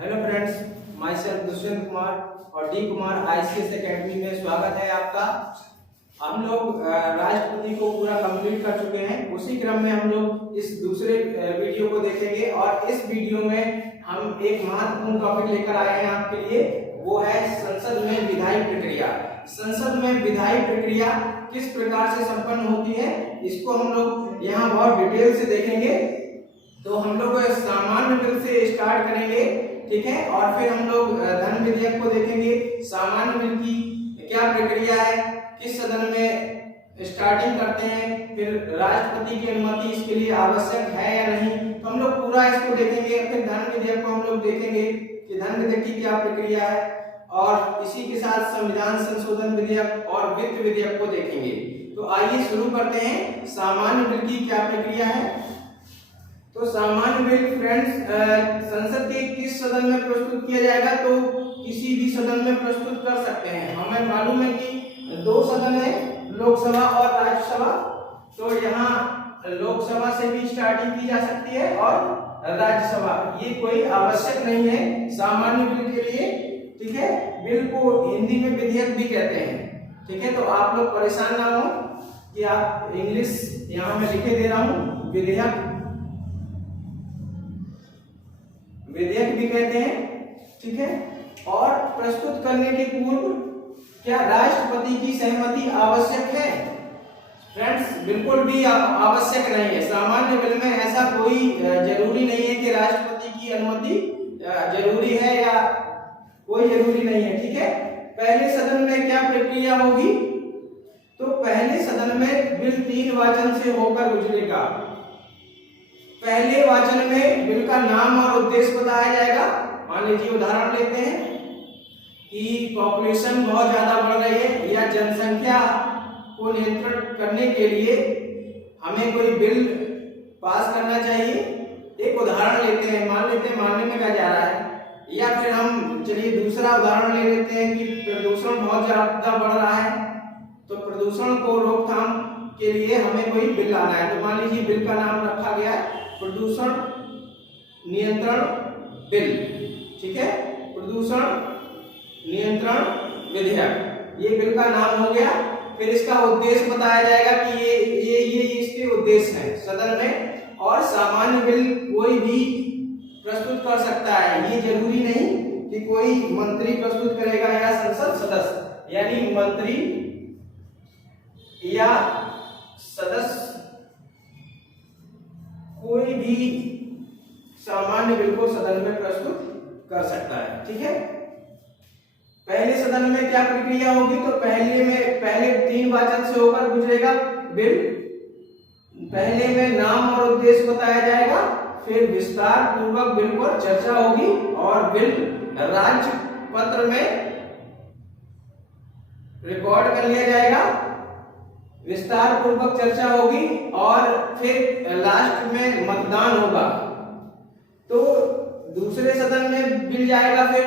Hello friends, my self Dushyant Kumar और D Kumar ICS academy में स्वागत है आपका। हम लोग राष्ट्रपति को पूरा कंप्लीट कर चुके हैं। उसी क्रम में हम लोग इस दूसरे वीडियो को देखेंगे और इस वीडियो में हम एक महत्वपूर्ण टॉपिक लेकर आए हैं आपके लिए। वो है संसद में विधायी प्रक्रिया। संसद में विधायी प्रक्रिया किस प्रकार से संपन्न होती है, इसको हम लोग यहाँ बहुत डिटेल से देखेंगे। तो हम लोग सामान्य बिल से स्टार्ट करेंगे, ठीक है, और फिर हम लोग धन विधेयक को देखेंगे। सामान्य बिल की क्या प्रक्रिया है, किस सदन में स्टार्टिंग करते हैं, फिर राष्ट्रपति की अनुमति इसके लिए आवश्यक है या नहीं, तो हम लोग पूरा इसको देखेंगे। फिर धन विधेयक को हम लोग देखेंगे कि धन विधेयक की क्या प्रक्रिया है, और इसी के साथ संविधान संशोधन विधेयक और वित्त विधेयक को देखेंगे। तो आइए शुरू करते हैं। सामान्य बिल की क्या प्रक्रिया है। तो सामान्य बिल फ्रेंड्स संसद के किस सदन में प्रस्तुत किया जाएगा, तो किसी भी सदन में प्रस्तुत कर सकते हैं। हमें मालूम है कि दो सदन है, लोकसभा और राज्यसभा। तो यहाँ लोकसभा से भी स्टार्टिंग की जा सकती है और राज्यसभा, ये कोई आवश्यक नहीं है सामान्य बिल के लिए, ठीक है। बिल को हिंदी में विधेयक भी कहते हैं, ठीक है। तो आप लोग परेशान ना हो कि आप इंग्लिश यहाँ मैं लिखे दे रहा हूँ, विधेयक विधेयक भी कहते हैं, ठीक है। और प्रस्तुत करने के पूर्व क्या राष्ट्रपति की सहमति आवश्यक है? फ्रेंड्स बिल्कुल भी आवश्यक नहीं है। सामान्य बिल में ऐसा कोई जरूरी नहीं है कि राष्ट्रपति की अनुमति जरूरी है या कोई जरूरी नहीं है, ठीक है। पहले सदन में क्या प्रक्रिया होगी, तो पहले सदन में बिल 3 वाचन से होकर गुजरेगा। पहले वाचन में बिल का नाम और उद्देश्य बताया जाएगा। मान लीजिए उदाहरण लेते हैं कि पॉपुलेशन बहुत ज्यादा बढ़ रही है या जनसंख्या को नियंत्रण करने के लिए हमें कोई बिल पास करना चाहिए। एक उदाहरण लेते हैं, मान लेते हैं मानने में क्या जा रहा है, या फिर हम चलिए दूसरा उदाहरण ले लेते हैं कि प्रदूषण बहुत ज्यादा बढ़ रहा है, तो प्रदूषण को रोकथाम के लिए हमें कोई बिल लाना है। तो मान लीजिए बिल का नाम रखा गया है प्रदूषण नियंत्रण बिल, ठीक है, प्रदूषण नियंत्रण विधेयक, ये बिल का नाम हो गया। फिर इसका उद्देश्य बताया जाएगा कि ये इसके उद्देश्य हैं सदन में। और सामान्य बिल कोई भी प्रस्तुत कर सकता है, ये जरूरी नहीं कि कोई मंत्री प्रस्तुत करेगा या संसद सदस्य, यानी मंत्री या सदस्य कोई भी सामान्य बिल को सदन में प्रस्तुत कर सकता है, ठीक है। पहले सदन में क्या प्रक्रिया होगी, तो पहले 3 वाचन से होकर गुजरेगा बिल। पहले में नाम और उद्देश्य बताया जाएगा, फिर विस्तार पूर्वक बिल पर चर्चा होगी और बिल राज्य पत्र में रिकॉर्ड कर लिया जाएगा, विस्तार पूर्वक चर्चा होगी और फिर लास्ट में मतदान होगा। तो दूसरे सदन में बिल जाएगा फिर,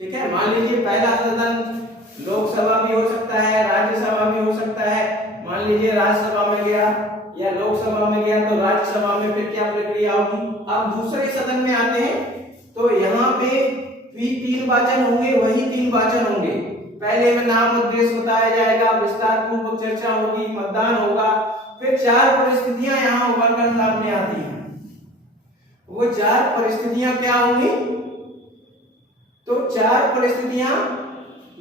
ठीक है। मान लीजिए पहला सदन लोकसभा भी हो सकता है, राज्यसभा भी हो सकता है। मान लीजिए राज्यसभा में गया या लोकसभा में गया, तो राज्यसभा में फिर क्या प्रक्रिया होगी। अब दूसरे सदन में आते हैं, तो यहाँ पे भी 3 वाचन होंगे, वही 3 वाचन होंगे। पहले में नाम उद्देश्य बताया जाएगा, विस्तार पूर्वक चर्चा होगी, मतदान होगा। फिर 4 परिस्थितियां यहाँ उभर कर सामने आती हैं। वो 4 परिस्थितियां क्या होंगी, तो 4 परिस्थितियां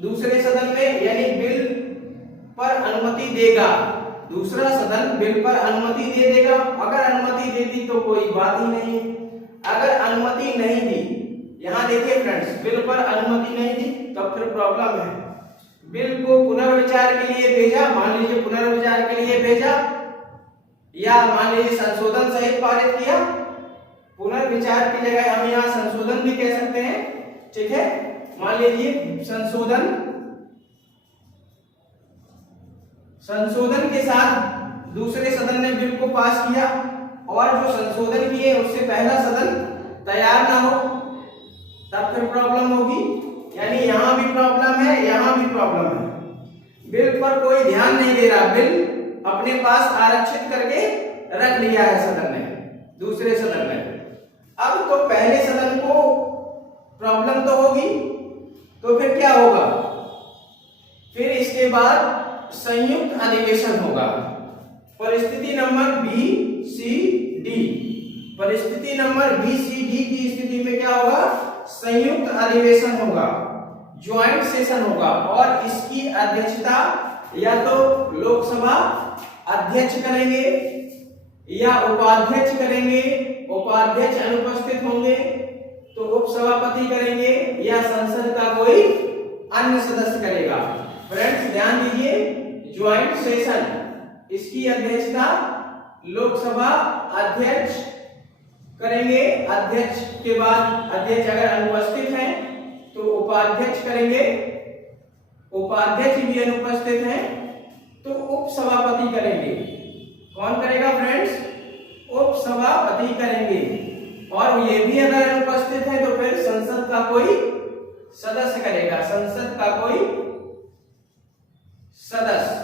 दूसरे सदन में, यानी बिल पर अनुमति देगा, दूसरा सदन बिल पर अनुमति दे देगा। अगर अनुमति दे दी तो कोई बात ही नहीं, अगर अनुमति नहीं दी, यहाँ देखिए फ्रेंड्स, बिल पर अनुमति नहीं दी तो फिर प्रॉब्लम है। बिल को पुनर्विचार के लिए भेजा, मान लीजिए पुनर्विचार के लिए भेजा, या मान लीजिए संशोधन सहित पारित किया। पुनर्विचार की जगह हम यहाँ संशोधन भी कह सकते हैं, ठीक है। मान लीजिए संशोधन के साथ दूसरे सदन ने बिल को पास किया और जो संशोधन किए उससे पहला सदन तैयार ना हो, तब फिर प्रॉब्लम होगी। यानी यहाँ भी प्रॉब्लम है, यहाँ भी प्रॉब्लम है। बिल पर कोई ध्यान नहीं दे रहा, बिल अपने पास आरक्षित करके रख लिया है सदन ने, दूसरे सदन में। अब तो पहले सदन को होगी तो फिर क्या होगा, फिर इसके बाद संयुक्त अधिवेशन होगा। परिस्थिति नंबर बी सी डी, परिस्थिति नंबर बी सी डी की स्थिति में क्या होगा, संयुक्त अधिवेशन होगा, ज्वाइंट सेशन होगा। और इसकी अध्यक्षता या तो लोकसभा अध्यक्ष करेंगे या उपाध्यक्ष करेंगे। उपाध्यक्ष अनुपस्थित होंगे तो उपसभापति करेंगे या संसद का कोई अन्य सदस्य करेगा। फ्रेंड्स ध्यान दीजिए, ज्वाइंट सेशन इसकी अध्यक्षता लोकसभा अध्यक्ष करेंगे। अध्यक्ष के बाद अध्यक्ष अगर अनुपस्थित हैं तो उपाध्यक्ष करेंगे, उपाध्यक्ष भी अनुपस्थित हैं तो उपसभापति करेंगे। कौन करेगा फ्रेंड्स, उपसभापति करेंगे। और ये भी अगर अनुपस्थित है तो फिर संसद का कोई सदस्य करेगा, संसद का कोई सदस्य।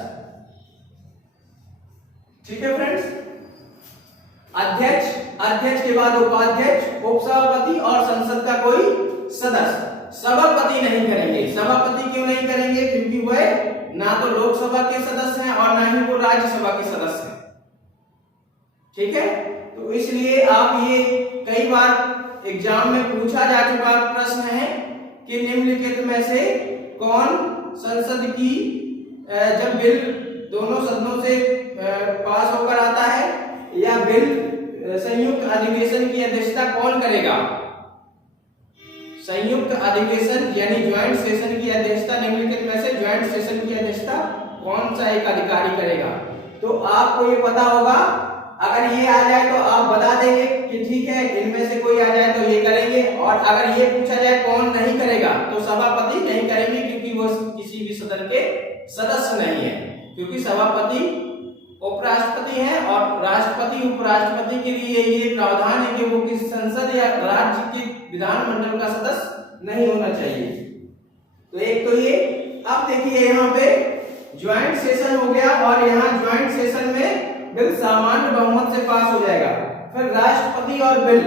ठीक है फ्रेंड्स, अध्यक्ष, अध्यक्ष के बाद उपाध्यक्ष, उपसभापति और संसद का कोई सदस्य। सभापति नहीं करेंगे। सभापति क्यों नहीं करेंगे, क्योंकि वह ना तो लोकसभा के सदस्य हैं और ना ही वो राज्यसभा के सदस्य हैं। ठीक है, तो इसलिए आप ये कई बार एग्जाम में पूछा जा चुका प्रश्न है कि निम्नलिखित में से कौन संसद की जब बिल दोनों सदनों से पास होकर आता है या बिल संयुक्त अधिवेशन की अध्यक्षता कौन करेगा। संयुक्त अधिवेशन यानी ज्वाइंट सेशन की अध्यक्षता निम्नलिखित में से ज्वाइंट सेशन की अध्यक्षता कौन सा एक अधिकारी करेगा। तो आपको ये पता होगा, अगर ये आ जाए तो आप बता देंगे कि ठीक है इनमें से कोई आ जाए तो ये करेंगे। और अगर ये पूछा जाए कौन नहीं करेगा तो सभापति नहीं करेंगे, क्योंकि वो किसी भी सदन के सदस्य नहीं है। क्योंकि सभापति उपराष्ट्रपति है और राष्ट्रपति उपराष्ट्रपति के लिए ये प्रावधान है कि वो किसी संसद या राज्य के विधानमंडल का सदस्य नहीं होना चाहिए। तो एक तो ये, अब देखिए यहाँ पे ज्वाइंट सेशन हो गया और यहाँ ज्वाइंट सेशन में बिल सामान्य बहुमत से पास हो जाएगा। फिर राष्ट्रपति और बिल,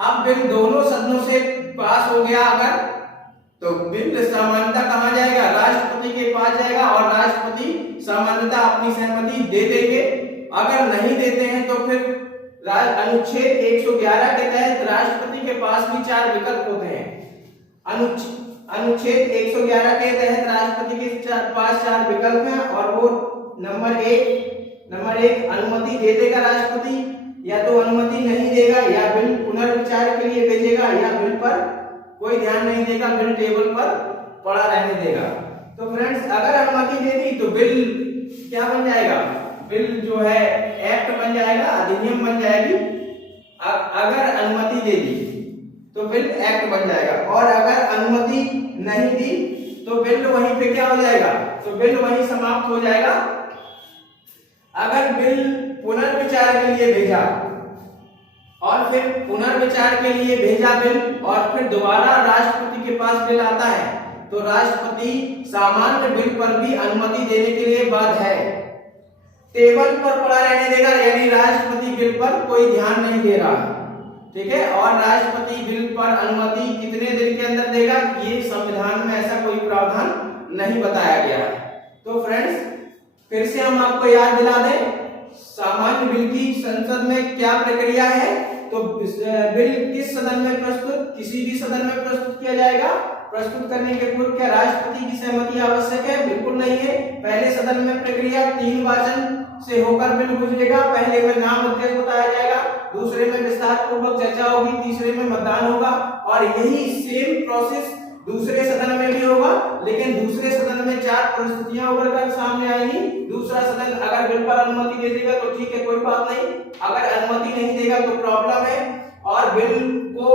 अब बिल दोनों सदनों से पास हो गया अगर, तो बिल सामान्यता कहां जाएगा, राष्ट्रपति के पास जाएगा और राष्ट्रपति सामान्यता अपनी सहमति दे देंगे। अगर नहीं देते हैं तो फिर अनुच्छेद 111 के तहत राष्ट्रपति के पास भी 4 विकल्प होते हैं। अनुच्छेद 111 के तहत राष्ट्रपति के पास 4 विकल्प हैं और वो नंबर एक अनुमति दे देगा राष्ट्रपति, या तो अनुमति नहीं देगा, या बिल पुनर्विचार के लिए भेजेगा, या बिल पर कोई ध्यान नहीं देगा, बिल टेबल पर पड़ा रहने देगा। तो फ्रेंड्स अगर अनुमति दे दी तो बिल क्या बन जाएगा, बिल जो है एक्ट बन जाएगा, अधिनियम बन जाएगी। अगर अनुमति दे दी तो बिल एक्ट बन जाएगा, और अगर अनुमति नहीं दी तो बिल वहीं पे क्या हो जाएगा, तो बिल वहीं समाप्त हो जाएगा। अगर बिल पुनर्विचार के लिए भेजा और फिर पुनर्विचार के लिए भेजा बिल और फिर दोबारा राष्ट्रपति के पास बिल आता है तो राष्ट्रपति सामान्य बिल पर भी अनुमति देने के लिए बाध्य है। टेबल पर पड़ा रहने देगा, यानी राष्ट्रपति बिल पर कोई ध्यान नहीं दे रहा, ठीक है। और राष्ट्रपति बिल पर अनुमति कितने दिन के अंदर देगा, ये संविधान में ऐसा कोई प्रावधान नहीं बताया गया है। तो फ्रेंड्स फिर से हम आपको याद दिला दें, सामान्य बिल की संसद में क्या प्रक्रिया है। तो बिल किस सदन में प्रस्तुत, किसी भी सदन में प्रस्तुत किया जाएगा। प्रस्तुत करने के पूर्व क्या राष्ट्रपति की सहमति आवश्यक है, बिल्कुल नहीं है। पहले सदन में प्रक्रिया 3 वाचन से होकर बिल गुजरेगा। पहले में नाम अध्यक्ष बताया जाएगा, दूसरे में विस्तार पूर्वक चर्चा होगी, तीसरे में मतदान होगा। और यही सेम प्रोसेस दूसरे सदन में भी होगा, लेकिन दूसरे सदन में 4 परिस्थितियां उभर कर सामने आएंगी। दूसरा सदन अगर बिल पर अनुमति दे देगा तो ठीक है, कोई बात नहीं। अगर अनुमति नहीं देगा तो प्रॉब्लम है। और बिल को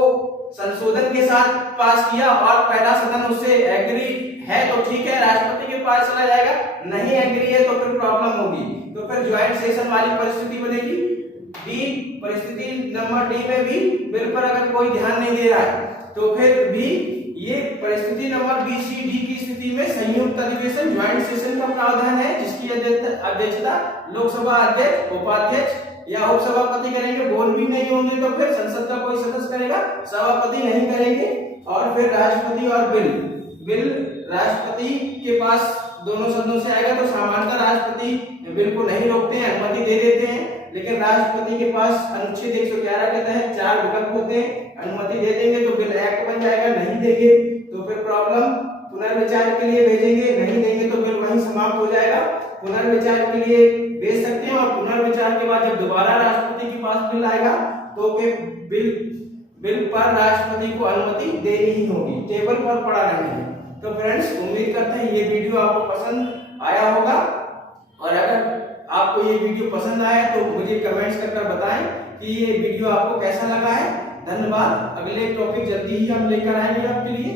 संशोधन के साथ पास किया और पहला सदन उससे एग्री है तो ठीक है, राष्ट्रपति के पास चला जाएगा। नहीं एग्री है तो फिर प्रॉब्लम होगी, तो फिर ज्वाइंट सेशन वाली परिस्थिति बनेगी। डी, परिस्थिति नंबर डी में भी बिल पर अगर कोई ध्यान नहीं दे रहा है तो फिर भी ये परिस्थिति नंबर बी सी डी की स्थिति में संयुक्त अधिवेशन ज्वाइंट सेशन का प्रावधान है, जिसकी अध्यक्षता लोकसभा अध्यक्ष, उपाध्यक्ष या उपसभापति करेंगे। बोल भी नहीं होंगे तो फिर संसद का कोई सदस्य करेगा, सभापति नहीं करेंगे। और और फिर राष्ट्रपति और बिल। बिल राष्ट्रपति के पास दोनों सदनों से आएगा तो सामान्यतः राष्ट्रपति बिल को नहीं रोकते हैं, अनुमति दे देते हैं। लेकिन राष्ट्रपति के पास अनुच्छेद 111 के तहत 4 विकल्प होते हैं। अनुमति दे देंगे तो बिल एक्ट बन जाएगा, नहीं देंगे तो फिर प्रॉब्लम, पुनर्विचार के लिए भेजेंगे, नहीं देंगे तो बिल वहीं समाप्त हो जाएगा। पुनर्विचार के लिए भेज सकते हैं और पुनर्विचार के बाद जब दोबारा राष्ट्रपति के पास बिल आएगा तो फिर बिल पर राष्ट्रपति को अनुमति देनी ही होगी, टेबल पर पड़ा नहीं है। तो फ्रेंड्स, उम्मीद करते हैं ये वीडियो आपको पसंद आया होगा, और अगर आपको ये वीडियो पसंद आया तो मुझे कमेंट्स करके बताएं कि ये वीडियो आपको कैसा लगा है। धन्यवाद। अगले टॉपिक जल्दी ही हम लेकर आएंगे आपके लिए।